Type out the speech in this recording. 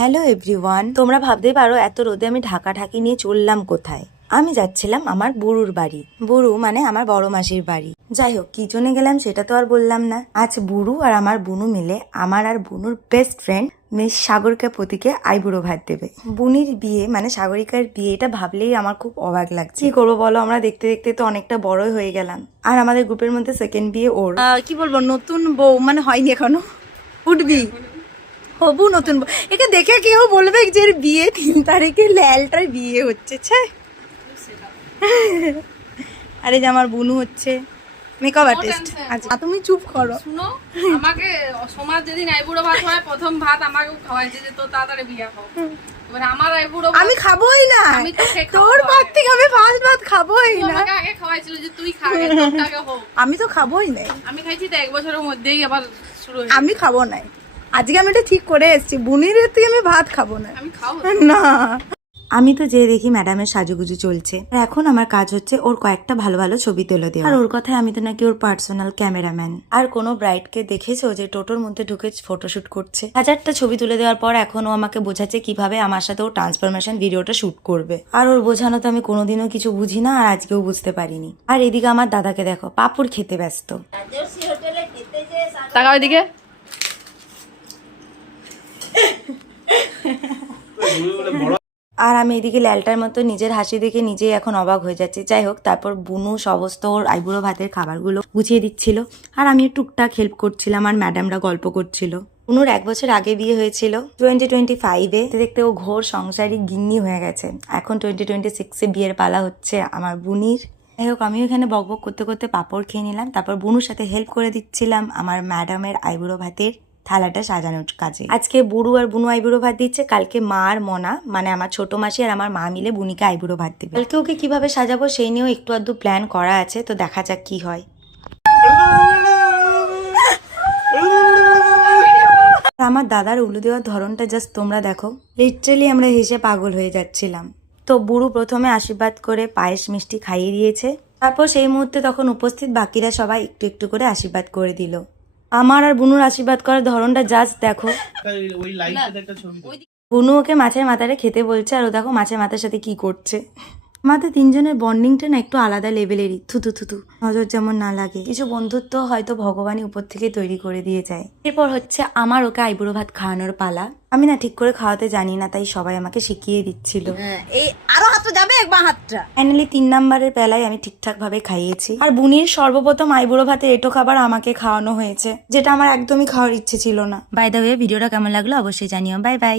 Hello everyone, তোমরা ভাবতেই পারো এত রোদে আমি ঢাকি নিয়ে চললাম কোথায়। আমি যাচ্ছিলাম আমার বুড়ুর বাড়ি। বুড়ু মানে আমার বড় মাসির বাড়ি। যাই হোক, কি জন্য গেলাম সেটা তো আর বললাম না। আজ বুড়ু আর আমার বুনু মিলে আমার আর বুনুর বেস্ট ফ্রেন্ড মিস সাগরিকা পতিকে আইবুড়ো ভাত দেবে। বুনির বিয়ে মানে সাগরিকার বিয়ে, এটা ভাবলেই আমার খুব অবাক লাগছে। কি করবো বলো, আমরা দেখতে দেখতে তো অনেকটা বড়ই হয়ে গেলাম। আর আমাদের গ্রুপের মধ্যে সেকেন্ড বিয়ে ওর। কি বলবো, নতুন বউ মানে হয়নি এখনো, উঠবি হবু নতুন বউ। একে দেখে কেউ বলবে যে এর বিয়ে 3 তারিখে, ল্যালটার বিয়ে হচ্ছে। আরে যে আমার বুনু হচ্ছে মেকআপ আর্টিস্ট। আচ্ছা তুমি চুপ করো। শুনো, আমাকে সমাজ যেদিন আইবুড়ো ভাত হয়, প্রথম ভাত আমাকে খাওয়াইছে যে তো তাড়াতাড়ি বিয়ে হোক। এবার আমার আইবুড়ো আমি খাবোই না, আমি তো তোর ভাত থেকে আমি ফার্স্ট ভাত খাবোই না। আমাকে আগে খাওয়াইছিল যে তুই খাবে, তোরটাকে হোক। আমি তো খাবোই না। আমি খাইছি তো 1 বছরের মধ্যেই আবার শুরু হয়েছে। আমি খাবো না। আজকে আমি এটা ঠিক করে এসেছি, বুনির থেকে আমি ভাত খাবো না। আমি খাবো না। আমি তো যে দেখি ম্যাডামের সাজুগুজু চলছে, আর এখন আমার কাজ হচ্ছে ওর কয়েকটা ভালো ভালো ছবি তুলে দেওয়া। আর ওর কথায় আমি তো নাকি ওর পার্সোনাল ক্যামেরাম্যান। আর কোনো ব্রাইডকে দেখেছো যে টোটোর মধ্যে ঢুকে ফটোশুট করছে? 1000টা ছবি তুলে দেওয়ার পর এখন ও আমাকে বোঝাচ্ছে কিভাবে আমার সাথে ও ট্রান্সফরমেশন ভিডিওটা শুট করবে। আর ওর বোঝানো তো আমি কোনোদিনও কিছু বুঝি না, আর আজকেও বুঝতে পারিনি। আর এদিকে আমার দাদাকে দেখো, পাপুর খেতে ব্যস্ত। টাকা ওইদিকে। আর আমি এদিকে ল্যালটার মতো নিজের হাসি দেখে নিজেই এখন অবাক হয়ে যাচ্ছি। যাই হোক, তারপর বুনু সমস্ত ওর আইবুড়ো ভাতের খাবারগুলো গুছিয়ে দিচ্ছিল, আর আমি টুকটাক হেল্প করছিলাম, আর ম্যাডামরা গল্প করছিল। বুনুর 1 বছর আগে বিয়ে হয়েছিল 2025-এ। দেখতে ও ঘোর সংসারী গিন্নি হয়ে গেছে। এখন 2026-এ বিয়ের পালা হচ্ছে আমার বুনির। যাই হোক, আমিও এখানে বকবক করতে করতে পাঁপড় খেয়ে নিলাম, তারপর বুনুর সাথে হেল্প করে দিচ্ছিলাম আমার ম্যাডামের আইবুড়ো ভাতের থালাটা সাজানোর কাজে। আজকে বুড়ু আর বুনু আইবুড়ো ভাত দিচ্ছে, কালকে মা আর মনা মানে আমার ছোট মাসি আর আমার মা মিলে বুনিকে আইবুড়ো ভাত দেবে। কালকে ওকে কিভাবে সাজাবো সেই নিয়েও একটু আধটু প্ল্যান করা আছে, তো দেখা যাক কি হয়। আমার দাদার উলু দেওয়ার ধরনটা জাস্ট তোমরা দেখো, লিটারালি আমরা হেসে পাগল হয়ে যাচ্ছিলাম। তো বুড়ু প্রথমে আশীর্বাদ করে পায়েস মিষ্টি খাইয়ে দিয়েছে, তারপর সেই মুহূর্তে তখন উপস্থিত বাকিরা সবাই একটু একটু করে আশীর্বাদ করে দিল। আমার আর বুনুর আশীর্বাদ করার ধরনটা জাস্ট দেখো। বুনু ওকে মাছের মাথাটা খেতে বলছে, আর ও দেখো মাছের মাথার সাথে কি করছে। আমাদের 3 জনের বন্ডিংটা না একটু আলাদা লেভেলেরই। থুতু নজর যেমন না লাগে। কিছু বন্ধুত্ব হয়তো ভগবানই উপর থেকে তৈরি করে দিয়ে যায়। এরপর হচ্ছে আমার ওকে আইবুড়ো ভাত খাওয়ানোর পালা। আমি না ঠিক করে খাওয়াতে জানি না, তাই সবাই আমাকে শিখিয়ে দিচ্ছিল। এই আরো হাতটা যাবে, একবার হাতটা। ফাইনালি 3 নাম্বারের বেলায় আমি ঠিকঠাক ভাবে খাইয়েছি। আর বুনির সর্বপ্রথম আইবুড়ো ভাতে এটো খাবার আমাকে খাওয়ানো হয়েছে, যেটা আমার একদমই খাওয়ার ইচ্ছে ছিল না। বাই দ্য ওয়ে, ভিডিওটা কেমন লাগলো অবশ্যই জানিও। Bye bye.